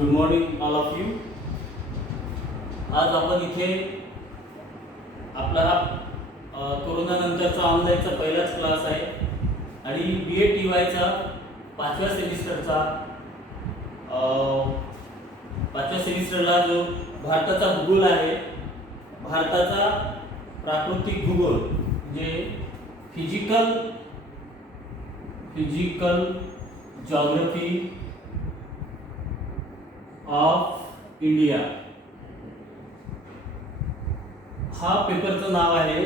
Good morning all of you. आज आपण इथे आपला कोरोना नंतरचा ऑनलाईनचा पहिलाच क्लास आहे आणि BA-TYचा 5व्या सेमिस्टरला जो भारताचा भूगोल आहे, भारताचा प्राकृतिक भूगोल म्हणजे फिजिकल जॉग्राफी ऑफ इंडिया हा पेपरचं नाव आहे.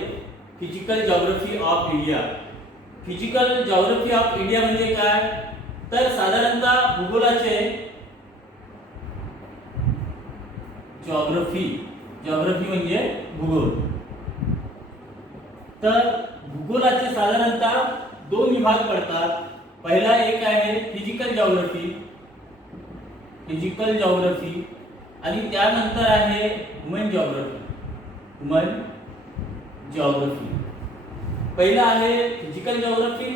Physical geography of India. Physical geography of India म्हणजे काय, तर साधारणतः भूगोलाचे जॉग्राफी म्हणजे भूगोल. तर भूगोलाचे साधारणतः दोन विभाग पडतात. पहिला एक आहे फिजिकल जॉग्राफी आणि त्यानंतर आहे ह्यूमन जॉग्राफी. पहिला आहे फिजिकल जॉग्राफी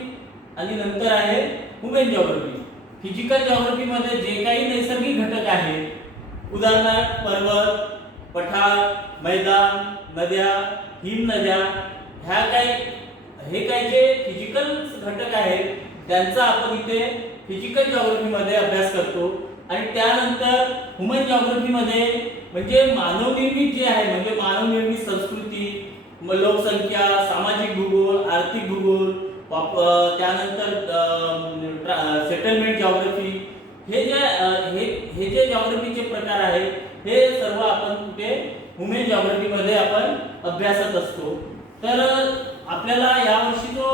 आणि नंतर आहे ह्यूमन जॉग्राफी. फिजिकल जॉग्राफी मध्ये जे काही नैसर्गिक घटक आहेत, उदाहरणार्थ पर्वत, पठार, मैदान, नद्या, हिमनद्या, हे काही जे फिजिकल घटक आहेत त्यांचा आपण इथे फिजिकल जॉग्राफी मध्ये अभ्यास करतो. आणि त्यानंतर ह्यूमन जॉग्राफी मध्ये म्हणजे मानवनिर्मित जे आहे, म्हणजे मानवनिर्मित संस्कृती, लोकसंख्या, सामाजिक भूगोल, आर्थिक भूगोल, त्यानंतर सेटलमेंट जॉग्राफी, हे जे जॉग्राफीचे प्रकार आहेत हे सर्व आपण कुठे ह्यूमन जॉग्राफी मध्ये आपण अभ्यासत असतो. तर आपल्याला यावर्षी जो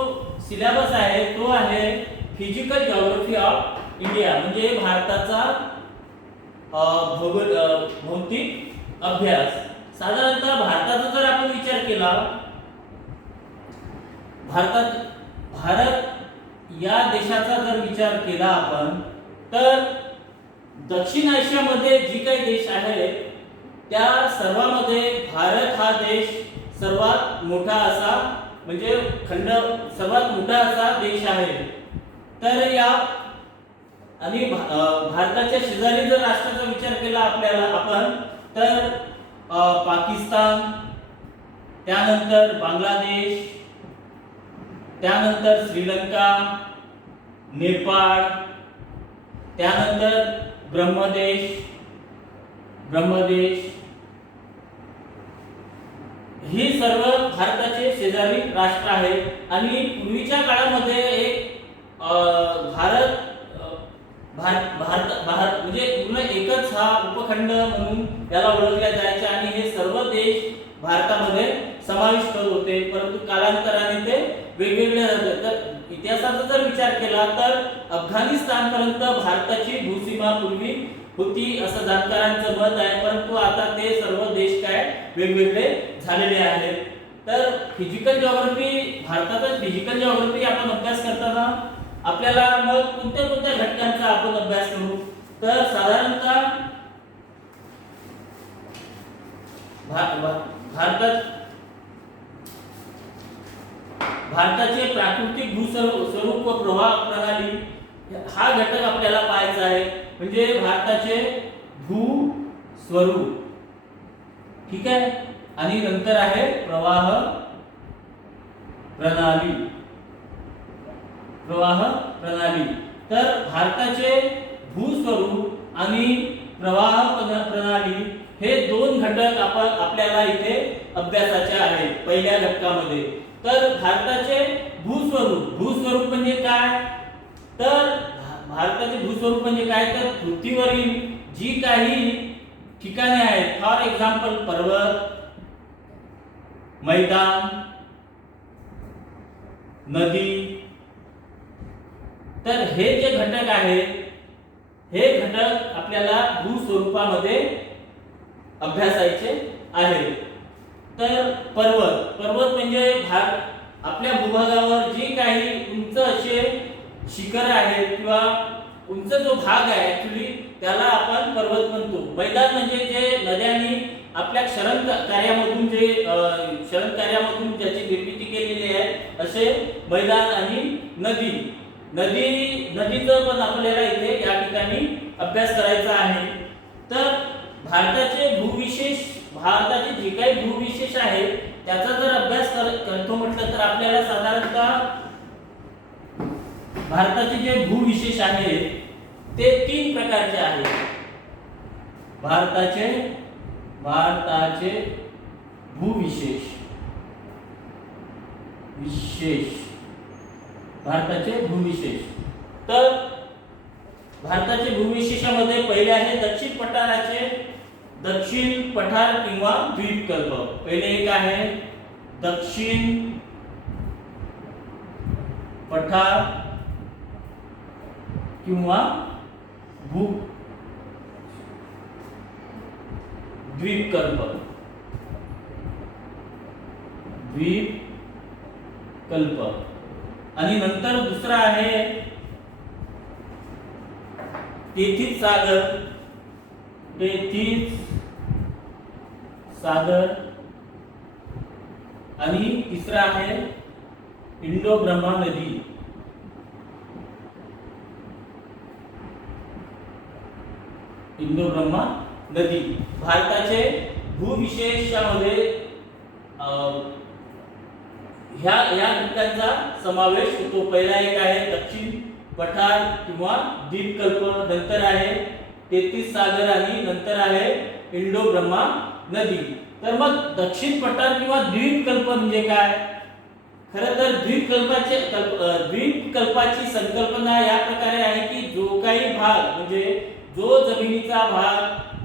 सिलेबस आहे तो आहे फिजिकल जॉग्राफी ऑफ इंडिया, म्हणजे भारताचा भौतिक अभ्यास. साधारणतः भारताचा जर आपण विचार केला, भारत या देशाचा जर विचार केला आपण, तर दक्षिण आशियामध्ये जी काही देश आहेत त्या सर्वांमध्ये भारत हा देश सर्वात मोठा असा, म्हणजे सर्वात मोठा असा देश आहे. तर या आणि भारताच्या शेजारी जर राष्ट्राचा विचार केला आपण, तर पाकिस्तान, त्यानंतर बांगलादेश, त्यानंतर श्रीलंका, नेपाळ, त्यानंतर ब्रह्मदेश, ही सर्व भारताचे शेजारी राष्ट्र आहेत. आणि पूर्वीच्या काळामध्ये एक भारत म्हणजे पूर्ण एकच हा उपखंड म्हणून याला ओळखले जायचे आणि हे सर्व देश भारतामध्ये समाविष्ट होते. परंतु कालांतराने ते वेगवेगळे झाले. तर इतिहासाचा जर विचार केला तर अफगाणिस्तान पर्यंत भारताची भूसीमा पूर्वी होती असं जाणकारांचं मत आहे. परंतु आता ते सर्व देश काय वेगवेगळे झालेले आहेत. तर भारताचा फिजिकल जॉग्राफी आपण अभ्यास करताना आपल्याला मग कोणत्या घटकांचा आपण अभ्यास करू, तर साधारणतः भारताचे प्राकृतिक भूस्वरूप व प्रवाह प्रणाली हा घटक आपल्याला पाहायचा आहे. म्हणजे भारताचे भूस्वरूप, ठीक आहे, आणि नंतर आहे प्रवाह प्रणाली. तर भारताचे भूस्वरूप आणि प्रवाह प्रणाली हे दोन घटक आपल्याला इथे अभ्यासाचे आहेत पहिल्या घटकामध्ये. तर भारताचे भूस्वरूप म्हणजे काय, तर भारताचे भूस्वरूप म्हणजे काय, तर पृथ्वीवरील जी काही ठिकाणे आहेत, फॉर एक्झाम्पल पर्वत, मैदान, नदी, तर हे जे घटक आहेत हे घटक आपल्याला भूस्वरूपामध्ये अभ्यासायचे आहेत. तर पर्वत म्हणजे आपल्या भूभागावर जी काही उंच असे शिखर आहेत किंवा उंच जो भाग आहे ऍक्च्युली त्याला आपण पर्वत म्हणतो. मैदान म्हणजे जे नद्यांनी आपल्या क्षरण कार्यामधून ज्याची निर्मिती केलेली आहे असे मैदान. आणि नदीचं पण आपल्याला इथे या ठिकाणी अभ्यास करायचा आहे. तर भारताचे जे काही भूविशेष आहे त्याचा जर अभ्यास करतो म्हटलं तर आपल्याला साधारणतः भारताचे जे भूविशेष आहेत ते 3 प्रकारचे आहेत. भारताचे भूविशेष भारताचे भूविशेष. तर भारताचे भूविशेषामध्ये पहिले आहे दक्षिण पठार किंवा द्वीपकल्प. पहिले एक आहे दक्षिण पठार किंवा द्वीपकल्प. आणि नंतर दुसरा आहे तेथीस सागर आणि तिसरा आहे इंडो ब्रह्मा नदी. भारताचे भूविशेषामध्ये या घटकांचा समावेश होतो. पहिला एक आहे दक्षिण पठार किंवा द्वीपकल्प, नंतर आहे तेथीस सागर आणि नंतर आहे इंडो ब्रह्मा नदी. तर मग दक्षिण पठार किंवा द्वीपकल्प म्हणजे काय? खरं तर द्वीपकल्पाची संकल्पना या प्रकारे आहे की जो काही भाग म्हणजे जो जमिनीचा भाग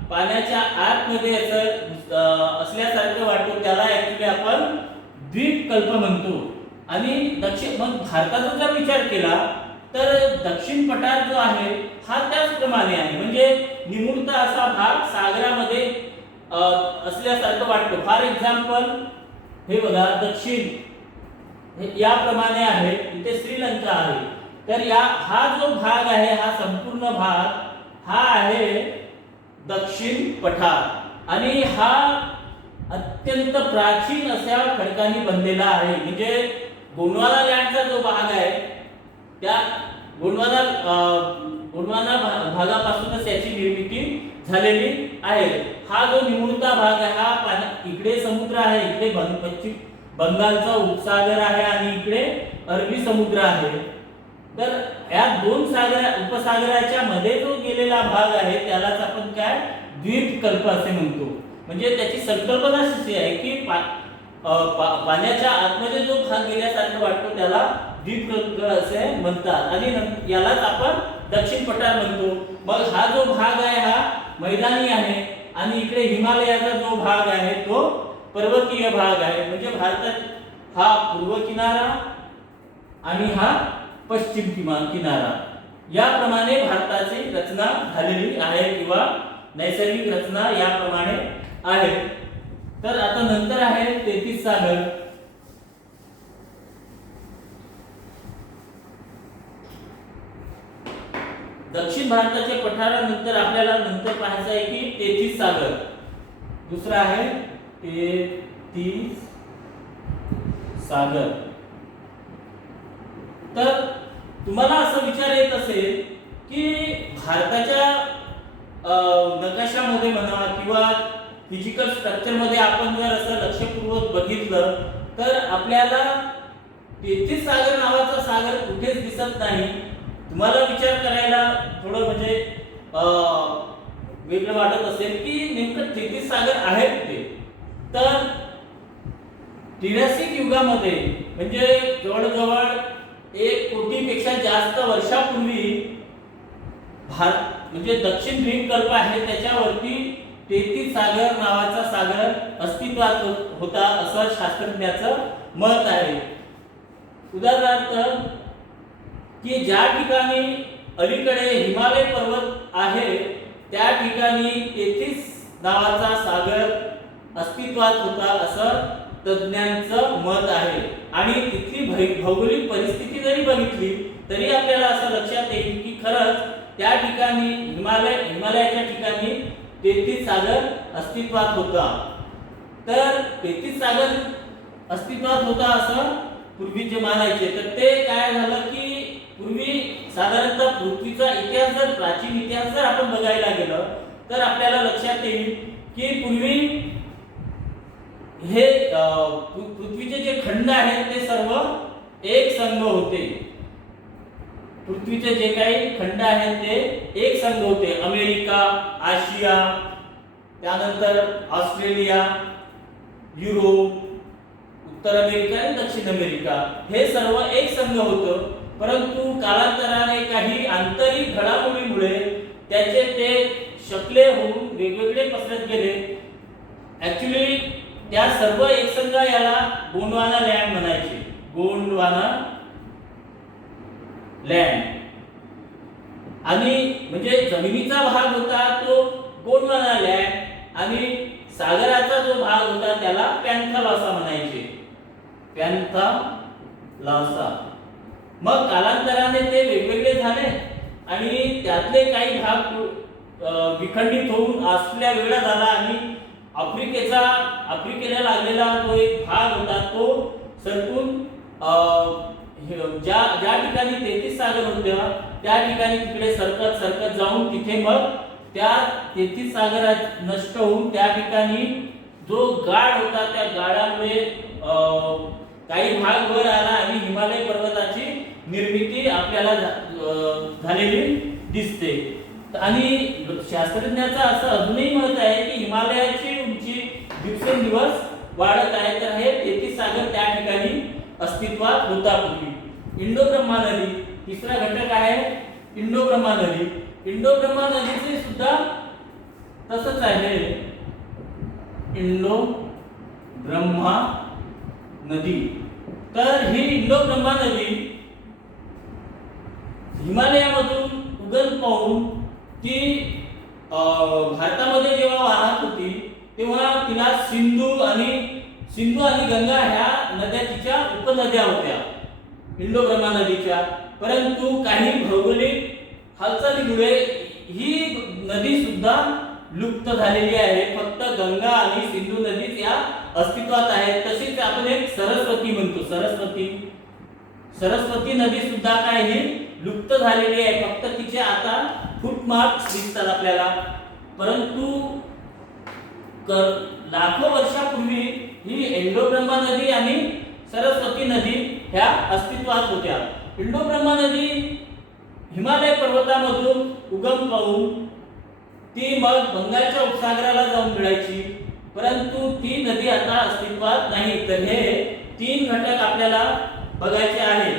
पाण्याच्या आतमध्ये असल्यासारखं वाटतो त्याला ऍक्च्युअली आपण द्वीपकल्प म्हणतो. आणि मग भारताचा जर विचार केला तर दक्षिण पठार जो आहे हा त्याचप्रमाणे आहे, म्हणजे निमुळता असा भाग सागरामध्ये असल्यासारखं वाटतो. फॉर एक्झाम्पल हे बघा, दक्षिण याप्रमाणे आहे, इथे श्रीलंका आहे. तर हा जो भाग आहे हा संपूर्ण भाग हा आहे दक्षिण पठार आणि हा अत्यंत प्राचीन अशा खडकांनी बनलेला आहे. म्हणजे गोंडवाना लँडचा जो भाग आहे त्या गोंडवाना भागापासूनच याची निर्मिती झालेली आहे. हा जो निमुळता भाग आहे हा इकडे समुद्र आहे, इकडे पश्चिम बंगालचा उपसागर आहे आणि इकडे अरबी समुद्र आहे. तर या दोन उपसागराच्या मध्ये जो गेलेला भाग आहे त्यालाच आपण काय द्वीपकल्प असे म्हणतो. म्हणजे त्याची संकल्पना अशी आहे की पाण्याच्या आतमध्ये जो भाग गेल्यासारखं वाटतो त्याला द्वीपकल्प असे म्हणतात आणि यालाच आपण दक्षिण पठार म्हणतो. मग हा जो भाग आहे हा मैदानी आहे आणि इकडे हिमालयाचा जो भाग आहे तो पर्वतीय भाग आहे. म्हणजे भारतात हा पूर्व किनारा आणि हा पश्चिम किनारा याप्रमाणे भारताची रचना झालेली आहे किंवा नैसर्गिक रचना याप्रमाणे आहे. तर आता नंतर आहे तेथीस सागर. दक्षिण भारताच्या पठारानंतर आपल्याला नंतर पाहायचं आहे की तेथीस सागर. दुसरा आहे तेथीस सागर. तर तुम्हाला असं विचार येत असेल की भारताच्या नकाशामध्ये म्हणा किंवा फिजिकल स्ट्रक्चर मध्ये आपण जर असं लक्षपूर्वक बघितलं तर आपल्याला तेथीस सागर नावाचा सागर कुठेच दिसत नाही. तुम्हाला विचार करायला थोडं म्हणजे वेगळं वाटत असेल की नेमकं तेथीस सागर आहे कुठे. तर ट्रियासिक युगामध्ये म्हणजे जवळजवळ 1 कोटीपेक्षा जास्त वर्षापूर्वी म्हणजे दक्षिण द्वीपकल्प आहे त्याच्यावरती तेथीस सागर नावाचा सागर अस्तित्वात होता असं शास्त्रज्ञाचं मत आहे. उदाहरणार्थ की ज्या ठिकाणी अलीकडे हिमालय पर्वत आहे त्या ठिकाणी तेथीस नावाचा सागर अस्तित्वात होता असं तज्ञांचं मत आहे. आणि तिथली भौगोलिक परिस्थिती जरी बघितली तरी आपल्याला असं लक्षात येईल की खरंच त्या ठिकाणी हिमालयाच्या ठिकाणी तेथीस सागर अस्तित्वात होता. तर तेथीस सागर अस्तित्वात होता असं पूर्वीचे मानायचे. तर ते काय झालं की पूर्वी साधारणतः पृथ्वीचा इतिहास प्राचीन इतिहास जर आपण बघायला गेलं तर आपल्याला लक्षात येईल की पूर्वी हे पृथ्वीचे जे खंड आहेत ते सर्व एक संघ होते. पृथ्वीचे जे काही खंड आहेत ते एक संघ होते. अमेरिका, आशिया, त्यानंतर ऑस्ट्रेलिया, युरोप, उत्तर अमेरिका आणि दक्षिण अमेरिका हे सर्व एक संघ होतं. परंतु कालांतराने काही आंतरिक घडामोडीमुळे त्याचे ते शकले होऊन वेगवेगळे पसरत गेले. ऍक्च्युली त्या सर्व एकसंघ याला गोंडवाना लँड म्हणायचे. गोंडवाना लँड. आणि म्हणजे जमिनीचा भाग होता तो गोंडवाना लँड आणि सागराचा जो भाग होता त्याला पॅन्थालॉसा म्हणायचे. पॅन्थालॉसा. मग कालांतराने ते वेगवेगळे झाले आणि त्यातले काही भाग विखंडित होऊन ऑस्ट्रेलिया वेगळा झाला आणि आफ्रिकेला लागलेला जो एक भाग होता तो सरकून ज्या ठिकाणी 33 सागर होते त्या ठिकाणी तिकडे सरकत जाऊन तिथे मग त्या 33 सागरात नष्ट होऊन त्या ठिकाणी जो गाड होता त्या गाडामुळे काही भाग वर आला आणि हिमालय पर्वताची निर्मिती आपल्याला झालेली दिसते. आणि शास्त्रज्ञाचं असं अजूनही मत आहे की हिमालयाची उंची दिवसेंदिवस वाढत आहे. तर हे 33 सागर त्या ठिकाणी अस्तित्वात होता पूर्वी. इंडो ब्रह्मा नदी तिसरा घटक आहे. इंडो ब्रह्मा नदी. इंडो ब्रह्मा नदीचे सुद्धा तसंच आहे. इंडो ब्रह्मा नदी. तर ही इंडो ब्रह्मा नदी हिमालयामधून उगम पाहून ती भारतामध्ये जेव्हा वाहत होती तेव्हा तिला सिंधू आणि गंगा ह्या नद्या तिच्या उपनद्या होत्या इंडो ब्रह्मा नदीच्या. परंतु काही भौगोलिक हालचालीमुळे ही नदी सुद्धा लुप्त झालेली आहे. फक्त गंगा आणि सिंधू नदीच या अस्तित्वात आहेत. तसेच आपण एक सरस्वती म्हणतो. सरस्वती नदी सुद्धा काय ही लुप्त झालेली आहे. फक्त तिचे आता फुटमार्क्स दिसतात आपल्याला. परंतु लाखो वर्षापूर्वी ही इंडो ब्रह्मा नदी आणि सरस्वती नदी ह्या अस्तित्वात होत्या. इंडो ब्रह्मा नदी हिमालय पर्वतामधून उगम पावून ती मग बंगालच्या उपसागराला जाऊन मिळायची. परंतु ती नदी आता अस्तित्वात नाही. तर हे 3 घटक आपल्याला बघायचे आहे.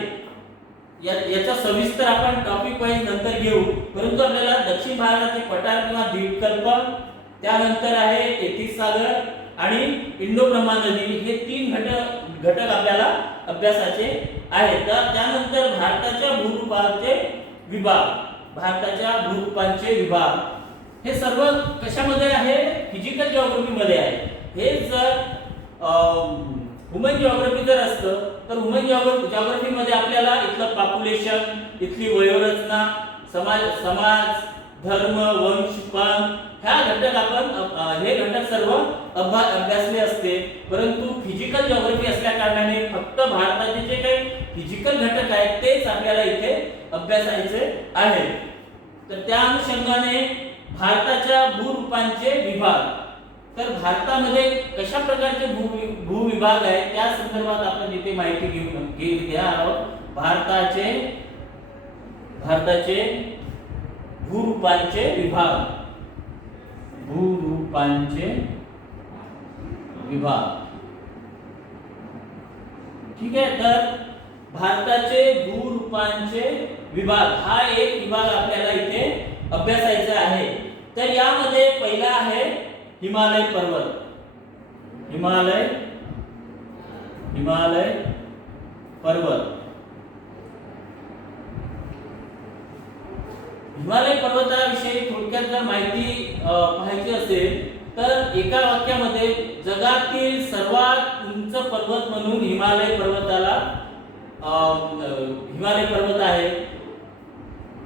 याचा सविस्तर आपण टॉपिक वाईज नंतर घेऊ. परंतु आपल्याला दक्षिण भारताचे पठार किंवा द्वीपकल्प, त्यानंतर आहे 33 सागर आणि इंडो ब्रह्मा नदी हे 3 घटक आपल्याला अभ्यासाचे आहेत. तर त्यानंतर भारताच्या भूरूपांचे विभाग हे सर्व कशामध्ये आहे? फिजिकल जिओग्राफी मध्ये आहे. हे जर ह्युमन जिओग्राफी जर असतं तर ह्युमन जिओग्राफी मध्ये आपल्याला इथलं पॉप्युलेशन, इथली वयोरचना, समाज, धर्म, वंश, पंथ ह्या घटक आपण हे घटक सर्व अभ्यासले असते. परंतु फिजिकल जिओग्राफी असल्या कारणाने फक्त भारताचे जे काही फिजिकल घटक आहेत तेच आपल्याला इथे अभ्यासायचे आहेत. तर त्या अनुषंगाने भारताच्या भूरूपांचे विभाग. तर भारतामध्ये कशा प्रकारचे भूविभाग आहेत त्या संदर्भात आपण इथे माहिती घेणार आहोत. भारताचे भूरूपांचे विभाग. ठीक आहे. तर भारताचे भूरूपांचे विभाग हा एक विभाग आपल्याला इथे अभ्यासायचा आहे. तर यामध्ये पहिला आहे हिमालय पर्वत. हिमालय पर्वताविषयी थोडक्यात जर माहिती पाहायची असेल तर एका वाक्यामध्ये जगातील सर्वात उंच पर्वत म्हणून हिमालय पर्वत आहे.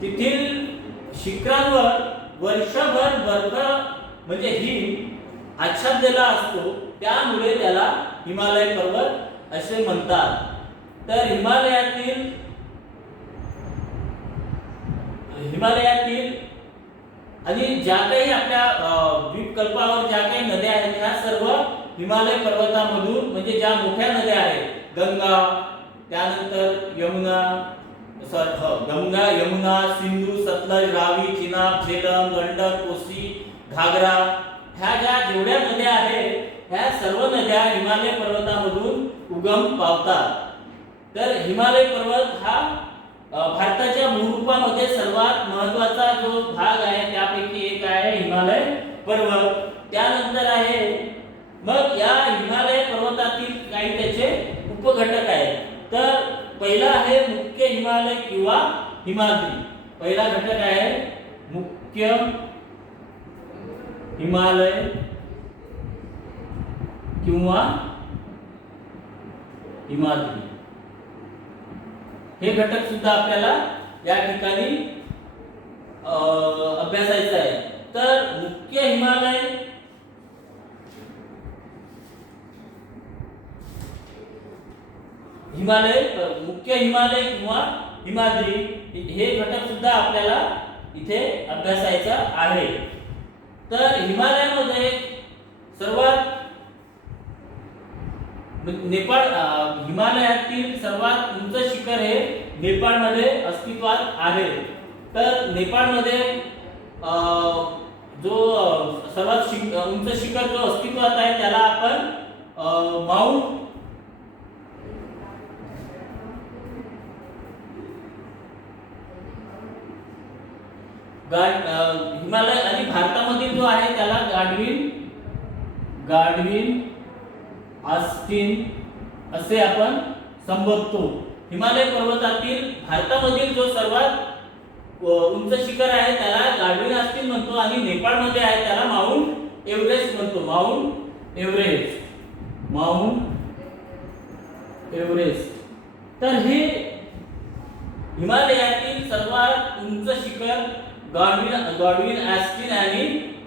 तिथील शिखरांवर वर्षभर बर्फ म्हणजे हिम आच्छादलेला असतो. त्यामुळे त्याला हिमालय पर्वत असे म्हणतात. तर हिमालयातील आणि ज्या काही आपल्या द्वीपकल्पावर ज्या काही नद्या आहेत ह्या सर्व हिमालय पर्वतामधून, म्हणजे ज्या मोठ्या नद्या आहेत गंगा, त्यानंतर यमुना, सिंधू, सतलज, रावी, चिनाब, झेलम, गंडक, कोसी, घागरा, ह्या ज्या जेवढ्या नद्या आहेत ह्या सर्व नद्या हिमालय पर्वतामधून उगम पावतात. तर हिमालय पर्वत हा भारताच्या भूरूपामध्ये सर्वात महत्त्वाचा जो भाग आहे त्यापैकी एक आहे हिमालय पर्वत. त्यानंतर आहे मग या हिमालय पर्वतातील काही त्याचे उपघटक आहेत. तर पहिला आहे मुख्य हिमालय किंवा हिमाद्री. पहिला घटक आहे मुख्य हिमालय किंवा हिमाद्री. हे घटक सुद्धा आपल्याला या ठिकाणी अभ्यासायचं आहे. तर मुख्य हिमालय मुख्य हिमालय किंवा हिमाद्री हे घटक सुद्धा आपल्याला इथे अभ्यासायचा आहे. तर हिमालयामध्ये सर्वात हिमालयातील सर्वात उंच शिखर हे नेपाळमध्ये अस्तित्वात आहे. तर नेपाळमध्ये जो सर्वात उंच शिखर जो अस्तित्वात आहे त्याला आपण माउंट हिमालय, आणि भारतामधील जो आहे त्याला गाडविन आस्टिन असे आपण संबोधतो. हिमालय पर्वतातील भारतामधील जो सर्वात उंच शिखर आहे त्याला गाडविन आस्टिन म्हणतो, आणि नेपाळमध्ये आहे त्याला माउंट एव्हरेस्ट म्हणतो. Mount Everest. तर हे हिमालयातील सर्वात उंच शिखर गाडविन आस्टिन आणि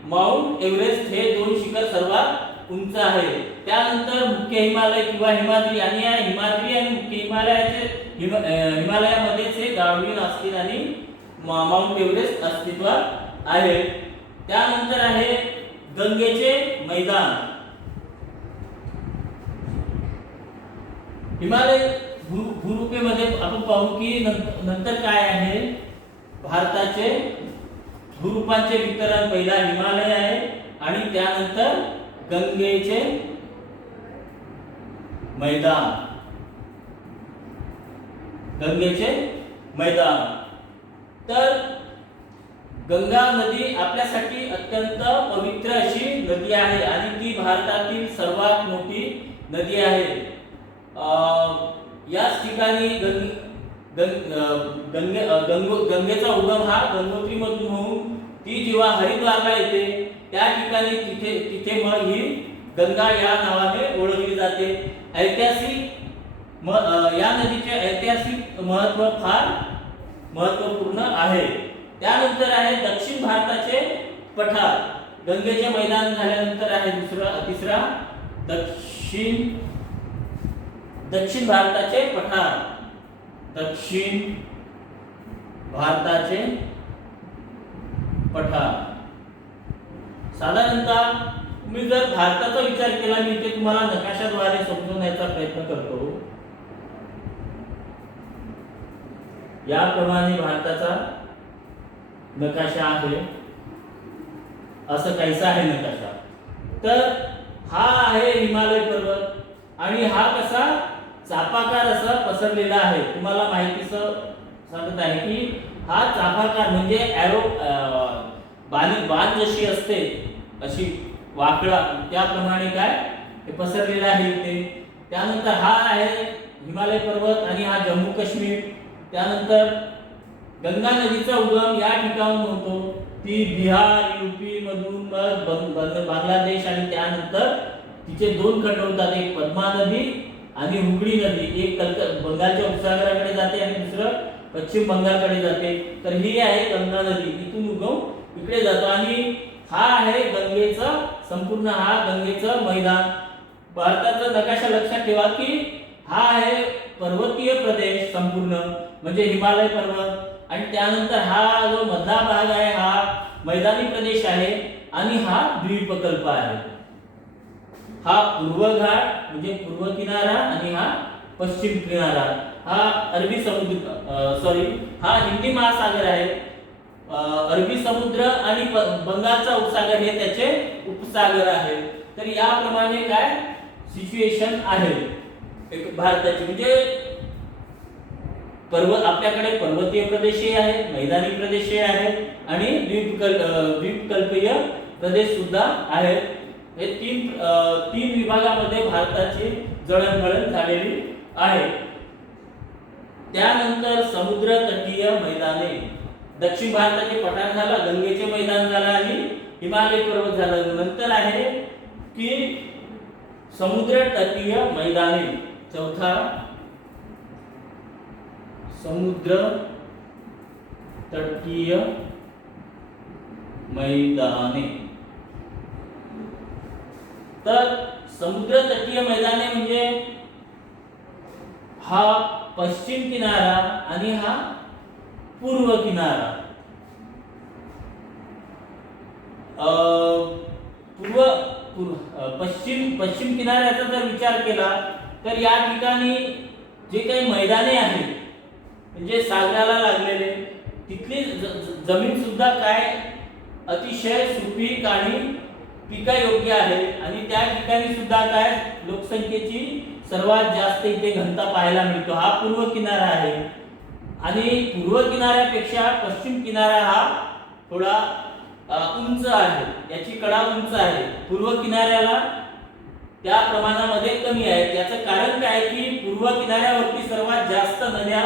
माउंट एव्हरेस्ट हे दोन शिखर सर्वात उंच आहे. त्यानंतर मुख्य हिमालय किंवा हिमाद्री, आणि या हिमाद्री आणि मुख्य हिमालयामध्येच हे गाडविन आस्टिन आणि माउंट एव्हरेस्ट अस्तित्वात आहे. त्यानंतर आहे गंगेचे मैदान. हिमालय भूरूपेमध्ये आपण पाहू की नंतर काय आहे, भारताचे भूरूपांचे वितरण पहिला हिमालय आहे आणि त्यानंतर गंगेचे मैदान. तर गंगा नदी आपल्यासाठी अत्यंत पवित्र अशी नदी आहे आणि ती भारतातील सर्वात मोठी नदी आहे. याच ठिकाणी गंगेचा उगम हा गंगोत्री मधून होऊन ती जेव्हा हरिद्वारला येते त्या ठिकाणी तिथे मग ही गंगा या नावाने ओळखली जाते. या नदीचे ऐतिहासिक महत्त्व फार महत्त्वपूर्ण आहे. त्यानंतर आहे दक्षिण भारताचे पठार. गंगेचे मैदान झाल्यानंतर आहे तिसरा दक्षिण भारताचे पठार. दक्षिण भारताचे पठार. साधारणतः तुम्ही जर भारताचा विचार केला, मी ते तुम्हाला नकाशाद्वारे समजवण्याचा प्रयत्न करतो. याप्रमाणे भारताचा नकाशा आहे, असं काहीसा आहे नकाशा. तर हा आहे हिमालय पर्वत आणि हा कसा चापाकार असा पसरलेला आहे. तुम्हाला माहिती सांगत आहे की हा चापाकार म्हणजे एरो बाण जशी असते अशी वाकडा त्याप्रमाणे काय हे पसरलेला आहे इथे. त्यानंतर हा आहे हिमालय पर्वत आणि हा जम्मू काश्मीर. त्यानंतर गंगा नदीचा उगम या ठिकाणून होतो. ती बिहार यूपी मधून बांगलादेश आणि त्यानंतर तिचे दोन खंड होतात, एक पद्मा नदी आणि हुगळी नदी. एक बंगालच्या उपसागराकडे जाते आणि दुसरं पश्चिम बंगालकडे जाते. तर ही आहे गंगा नदी, इथून उगम इकडे जातो आणि हा आहे संपूर्ण गंगेचं मैदान. भारताचा नकाशा लक्षात ठेवा की हा आहे पर्वतीय प्रदेश संपूर्ण म्हणजे हिमालय पर्वत, आणि त्यानंतर हा जो मधला भाग आहे हा मैदानी प्रदेश आहे आणि हा द्वीपकल्प आहे. हा पूर्व घाट म्हणजे पूर्व किनारा आणि हा पश्चिम किनारा. हा अरबी समुद्र हा हिंदी महासागर आहे. अरबी समुद्र आणि बंगालचा उपसागर हे त्याचे उपसागर आहेत. तर याप्रमाणे काय सिच्युएशन आहे एक भारताची. म्हणजे आपल्याकडे पर्वतीय प्रदेशही आहेत, मैदानी प्रदेशही आहेत आणि द्वीपकल्पीय प्रदेश सुद्धा आहेत. हे तीन विभागामध्ये भारताची जडणघडण झालेली आहे. त्यानंतर समुद्र तटीय मैदाने. दक्षिण भारताचे पठार झाला, गंगेचे मैदान झालं आणि हिमालय पर्वत झालं. नंतर आहे की समुद्र तटीय मैदाने. चौथा समुद्र तटीय मैदाने. तर समुद्र तटीय मैदाने म्हणजे हा पश्चिम किनारा आणि हा पूर्व किनारा. पश्चिम किनाऱ्याचा जर विचार केला तर या ठिकाणी जे काही मैदाने आहेत म्हणजे सागराला लागलेले, तिथली जमीन सुद्धा काय अतिशय सुपीक आणि पिकायोग्य आहे आणि त्या ठिकाणी सुद्धा काय लोकसंख्येची सर्वात जास्त इथे घनता पाहायला मिळतो. हा पूर्व किनारा आहे आणि पूर्व किनाऱ्यापेक्षा पश्चिम किनारा हा थोडा उंच आहे, याची कडा उंच आहे. पूर्व किनाऱ्याला त्या प्रमाणामध्ये कमी आहे. याचं कारण काय की पूर्व किनाऱ्यावरती सर्वात जास्त नद्या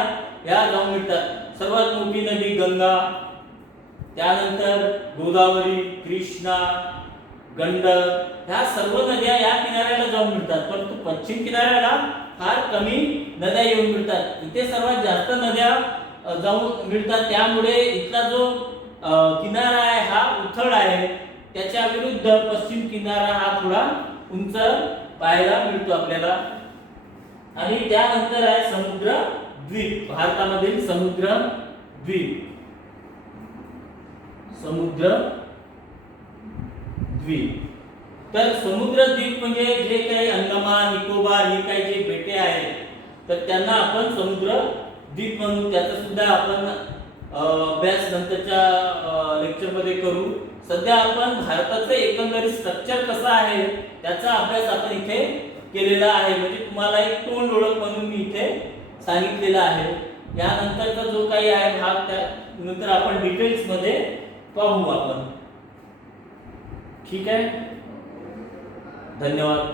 या जाऊन मिळतात. सर्वात मोठी नदी गंगा, त्यानंतर गोदावरी, कृष्णा, गंडक, ह्या सर्व नद्या या किनाऱ्याला जाऊन मिळतात. परंतु पश्चिम किनाऱ्याला फार कमी नद्या येऊन मिळतात. इथे सर्वात जास्त नद्या जाऊन मिळतात. त्यामुळे इथला जो किनारा आहे हा उथळ आहे. त्याच्या विरुद्ध पश्चिम किनारा हा थोडा उंच पाहायला मिळतो आपल्याला. आणि त्यानंतर आहे समुद्र द्वीप. भारतामधील समुद्र द्वीप. समुद्र द्वीप. तर समुद्र द्वीप म्हणजे जे काही अंदमान, निकोबार ही काही जे बेटे आहेत तर त्यांना आपण समुद्र द्वीप म्हणू. त्याचा सुद्धा आपण अभ्यास नंतरच्या लेक्चर मध्ये करू. सध्या आपण भारताचं एकंदरीत स्ट्रक्चर कसं आहे त्याचा अभ्यास आपण इथे केलेला आहे. म्हणजे तुम्हाला एक तोंड ओळख म्हणून मी इथे सांगितलेला आहे. यानंतरचा जो काही आहे भाग त्यानंतर आपण डिटेल्स मध्ये पाहू आपण. ठीक आहे, धन्यवाद.